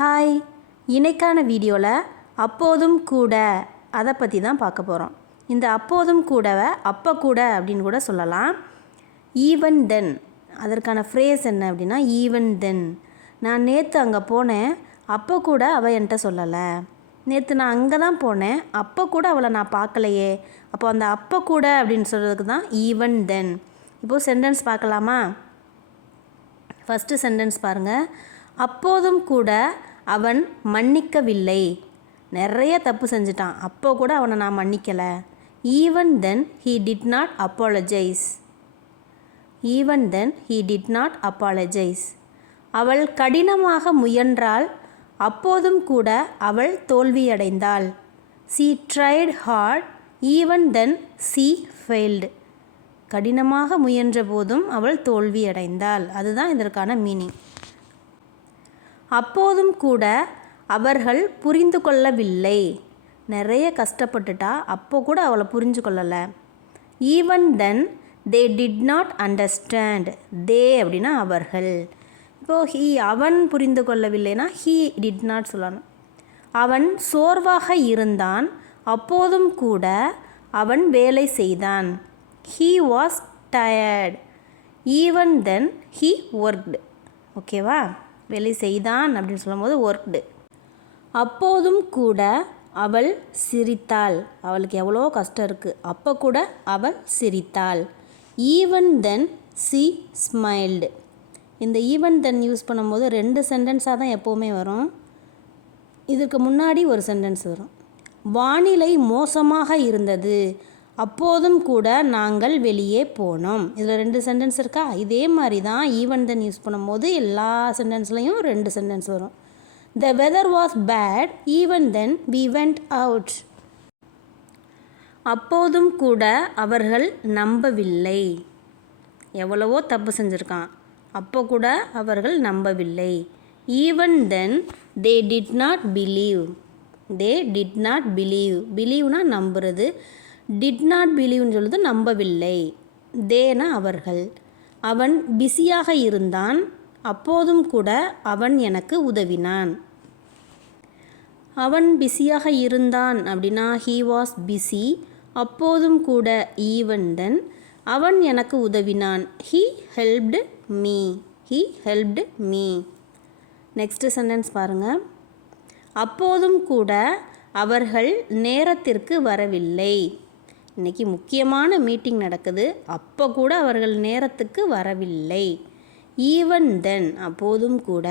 Hi இன்றைக்கான வீடியோவில் அப்போதும் கூட அதை பற்றி தான் பார்க்க போகிறோம் இந்த அப்போதும் கூடவை அப்போ கூட அப்படின்னு கூட சொல்லலாம். ஈவன் தென் அதற்கான ஃப்ரேஸ் என்ன அப்படின்னா ஈவன் தென் நான் நேற்று அங்கே போனேன். அப்போ கூட அவள் என்கிட்ட சொல்லலை. நேற்று நான் அங்கே தான் போனேன். அப்போ கூட அவளை நான் பார்க்கலையே. அப்போ அந்த அப்போ கூட அப்படின்னு சொல்கிறதுக்கு தான் ஈவன் தென் இப்போது சென்டென்ஸ் பார்க்கலாமா? ஃபஸ்ட்டு சென்டென்ஸ் பாருங்கள் அப்போதும் கூட அவன் மன்னிக்கவில்லை. நிறைய தப்பு செஞ்சிட்டான். அப்போ கூட அவனை நான் மன்னிக்கலை. Even then he did not apologise even then he did not apologise அவள் கடினமாக முயன்றாள் அப்போதும் கூட அவள் தோல்வியடைந்தாள். She tried hard even then she failed கடினமாக முயன்ற போதும் அவள் தோல்வியடைந்தாள். அதுதான் இதற்கான மீனிங் அப்போதும் கூட அவர்கள் புரிந்து கொள்ளவில்லை. நிறைய கஷ்டப்பட்டுட்டா அப்போ கூட அவளை புரிஞ்சு கொள்ளலை. Even then they did not understand they அப்படின்னா அவர்கள். இப்போது ஹீ அவன் புரிந்து கொள்ளவில்லைனா ஹீ டிட் நாட் சொல்லணும். அவன் சோர்வாக இருந்தான் அப்போதும் கூட அவன் வேலை செய்தான். He was tired even then he worked ஓகேவா? வேலை செய்தான் அப்படின்னு சொல்லும்போது ஒர்க்டு அப்போதும் கூட அவள் சிரித்தாள். அவளுக்கு எவ்வளோ கஷ்டம் இருக்குது அப்போ கூட அவள் சிரித்தாள். ஈவன் தென் சி ஸ்மைல்டு இந்த ஈவன் தென் யூஸ் பண்ணும்போது ரெண்டு சென்டென்ஸாக தான் எப்போவுமே வரும். இதுக்கு முன்னாடி ஒரு சென்டென்ஸ் வரும். வானிலை மோசமாக இருந்தது. அப்போதும் கூட நாங்கள் வெளியே போனோம். இதில் ரெண்டு சென்டென்ஸ் இருக்கா? இதே மாதிரி தான் ஈவன் தென் யூஸ் பண்ணும்போது எல்லா சென்டென்ஸ்லையும் ரெண்டு சென்டென்ஸ் வரும். The weather was bad even then we went out அப்போதும் கூட அவர்கள் நம்பவில்லை. எவ்வளவோ தப்பு செஞ்சுருக்கான். அப்போ கூட அவர்கள் நம்பவில்லை. Even then they did not believe they did not believe பிலீவ்னால் நம்புறது. டிட் நாட் பிலீவ்னு சொல்லுது நம்பவில்லை. தேன அவர்கள் அவன் பிஸியாக இருந்தான் அப்போதும் கூட அவன் எனக்கு உதவினான். அவன் பிஸியாக இருந்தான் அப்படின்னா ஹீ வாஸ் பிஸி அப்போதும் கூட ஈவன் தென் அவன் எனக்கு உதவினான். He helped me he helped me next sentence பாருங்கள் அப்போதும் கூட அவர்கள் நேரத்திற்கு வரவில்லை. இன்றைக்கி முக்கியமான மீட்டிங் நடக்குது. அப்போ கூட அவர்கள் நேரத்துக்கு வரவில்லை. ஈவன் தென் அப்போதும் கூட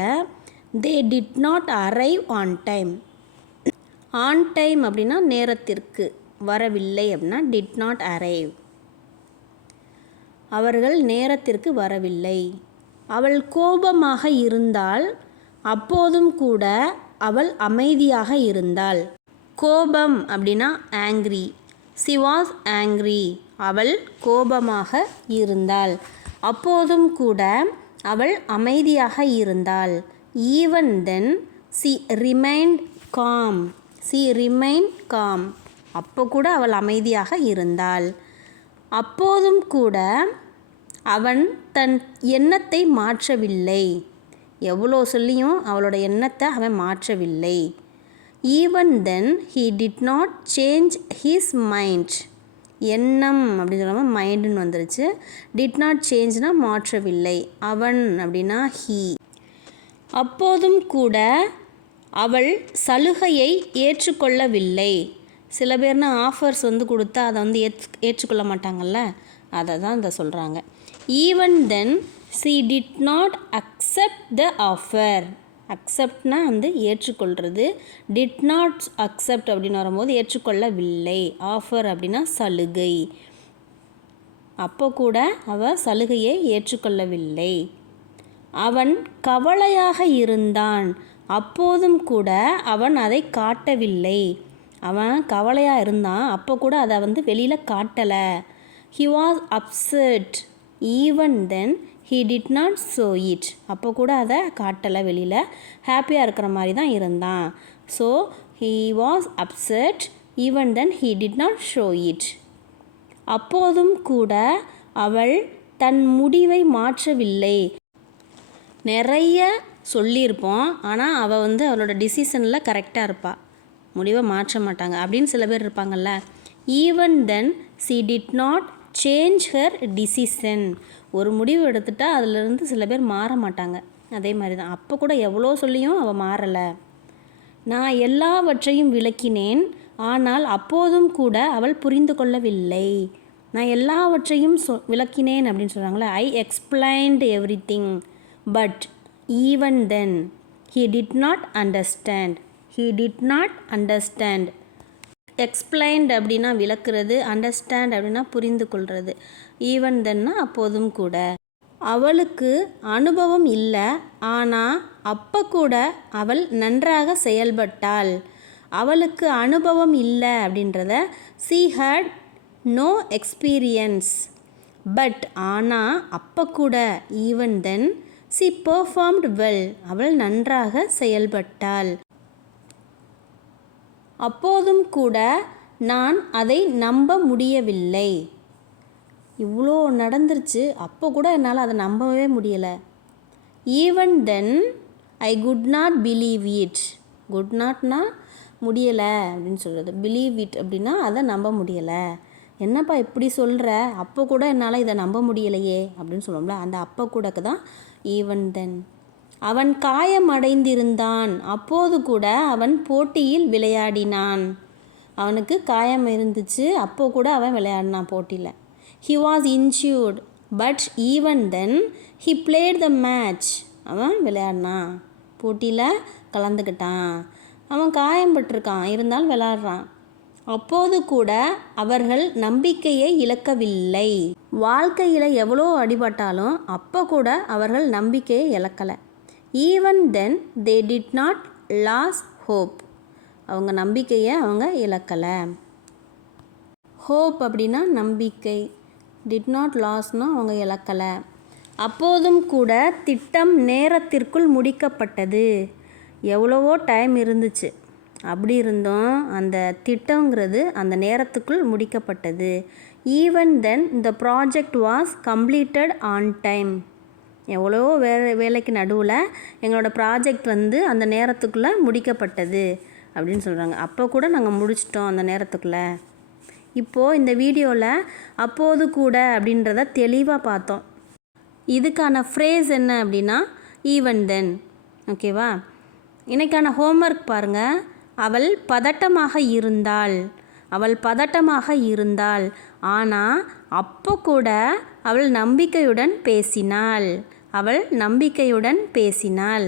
they did not arrive on time on time அப்படின்னா நேரத்திற்கு வரவில்லை அப்படின்னா டிட் நாட் அரைவ் அவர்கள் நேரத்திற்கு வரவில்லை. அவள் கோபமாக இருந்தால் அப்போதும் கூட அவள் அமைதியாக இருந்தாள். கோபம் அப்படின்னா ஆங்க்ரி ஷி வாஸ் ஆங்க்ரி அவள் கோபமாக இருந்தாள். அப்போதும் கூட அவள் அமைதியாக இருந்தாள். Even then she remained calm she remained calm அப்போ கூட அவள் அமைதியாக இருந்தாள். அப்போதும் கூட அவன் தன் எண்ணத்தை மாற்றவில்லை. எவ்வளோ சொல்லியும் அவளோட எண்ணத்தை அவன் மாற்றவில்லை. Even then he did not change his mind எண்ணம் அப்படின்னு சொல்லாமல் மைண்டுன்னு வந்துருச்சு. டிட் நாட் சேஞ்ச்னா மாற்றவில்லை. அவன் அப்படின்னா ஹீ அப்போதும் கூட அவள் சலுகையை ஏற்றுக்கொள்ளவில்லை. சில பேர்னா ஆஃபர்ஸ் வந்து கொடுத்தா அதை வந்து ஏற்று ஏற்றுக்கொள்ள மாட்டாங்கல்ல? அதை தான் இதை சொல்கிறாங்க even then she did not accept the offer அக்செப்ட்னா வந்து ஏற்றுக்கொள்கிறது டிட் நாட் அக்செப்ட் அப்படின்னு வரும்போது ஏற்றுக்கொள்ளவில்லை. ஆஃபர் அப்படின்னா சலுகை. அப்போ கூட அவள் சலுகையை ஏற்றுக்கொள்ளவில்லை. அவன் கவலையாக இருந்தான். அப்போதும் கூட அவன் அதை காட்டவில்லை. அவன் கவலையாக இருந்தான். அப்போ கூட அதை வந்து வெளியில் காட்டலை. He was upset even then he did not show it அப்போ கூட அதை காட்டலை வெளியில். ஹாப்பியாக இருக்கிற மாதிரி தான் இருந்தான். So he was upset even then he did not show it அப்போதும் கூட அவள் தன் முடிவை மாற்றவில்லை. நிறைய சொல்லியிருப்போம். ஆனால் அவள் வந்து அவளோட டிசிஷனில் கரெக்டாக இருப்பாள் முடிவை மாற்ற மாட்டாங்க அப்படின்னு சில பேர் இருப்பாங்கல்ல. Even then she did not change her decision ஒரு முடிவு எடுத்துட்டா அதிலிருந்து சில பேர் மாற மாட்டாங்க. அதே மாதிரி தான் அப்போ கூட எவ்வளோ சொல்லியும் அவள் மாறலை. நான் எல்லாவற்றையும் விளக்கினேன். ஆனால் அப்போதும் கூட அவள் புரிந்து கொள்ளவில்லை. நான் எல்லாவற்றையும் சொ விளக்கினேன் அப்படின்னு சொல்கிறாங்களே I explained everything but even then he did not understand he did not understand explained அப்படின்னா விளக்குறது அண்டர்ஸ்டாண்ட் அப்படின்னா புரிந்து கொள்வது ஈவன் தென்னா அப்போதும் கூட. அவளுக்கு அனுபவம் இல்லை ஆனால் அப்போ கூட அவள் நன்றாக செயல்பட்டாள். அவளுக்கு அனுபவம் இல்லை அப்படின்றத she had no experience but ஆனால் அப்போ கூட even then she performed well அவள் நன்றாக செயல்பட்டாள். அப்போதும் கூட நான் அதை நம்ப முடியவில்லை. இவ்வளோ நடந்துருச்சு அப்போ கூட என்னால் அதை நம்பவே முடியலை. Even then I could not believe it could நாட்னா முடியலை அப்படின்னு சொல்கிறது பிலீவ் இட் அப்படின்னா அதை நம்ப முடியலை. என்னப்பா இப்படி சொல்கிற அப்போ கூட என்னால் இதை நம்ப முடியலையே அப்படின்னு சொல்லுவோம்ல அந்த அப்போ கூடக்கு தான் ஈவன் தென் அவன் காயமடைந்திருந்தான். அப்போது கூட அவன் போட்டியில் விளையாடினான். அவனுக்கு காயம் இருந்துச்சு. அப்போ கூட அவன் விளையாடினான் போட்டியில். He was injured but even then he played the match அவன் விளையாடினான். போட்டியில் கலந்துக்கிட்டான். அவன் காயம்பட்டிருக்கான் இருந்தாலும் விளையாடுறான். அப்போது கூட அவர்கள் நம்பிக்கையை இழக்கவில்லை. வாழ்க்கையில் எவ்வளோ அடிபட்டாலும் அப்போ கூட அவர்கள் நம்பிக்கையை இழக்கலை. Even then they did not lose hope அவங்க நம்பிக்கையை அவங்க இழக்கலை. ஹோப் அப்படின்னா நம்பிக்கை. டிட் நாட் லாஸ்னால் அவங்க இழக்கலை. அப்போதும் கூட திட்டம் நேரத்திற்குள் முடிக்கப்பட்டது. எவ்வளவோ டைம் இருந்துச்சு. அப்படி இருந்தும் அந்த திட்டங்கிறது அந்த நேரத்துக்குள் முடிக்கப்பட்டது. ஈவன் தென் இந்த project was completed on time எவ்வளோ வே வேலைக்கு நடுவில் எங்களோட ப்ராஜெக்ட் வந்து அந்த நேரத்துக்குள்ளே முடிக்கப்பட்டது அப்படின்னு சொல்கிறாங்க அப்போ கூட நாங்கள் முடிச்சிட்டோம் அந்த நேரத்துக்குள்ளே. இப்போது இந்த வீடியோவில் அப்போது கூட அப்படின்றத தெளிவாக பார்த்தோம். இதுக்கான ஃப்ரேஸ் என்ன அப்படின்னா ஈவன் தென் ஓகேவா இன்றைக்கான ஹோம்ஒர்க் பாருங்கள் அவள் பதட்டமாக இருந்தாள். அவள் பதட்டமாக இருந்தாள். ஆனால் அப்போ கூட அவள் நம்பிக்கையுடன் பேசினாள். அவள் நம்பிக்கையுடன் பேசினாள்.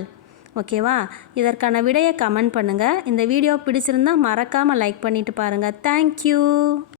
ஓகேவா? இதற்கான விடையை கமெண்ட் பண்ணுங்கள் இந்த வீடியோ பிடிச்சிருந்தா மறக்காமல் லைக் பண்ணிவிட்டு பாருங்கள் தேங்க்யூ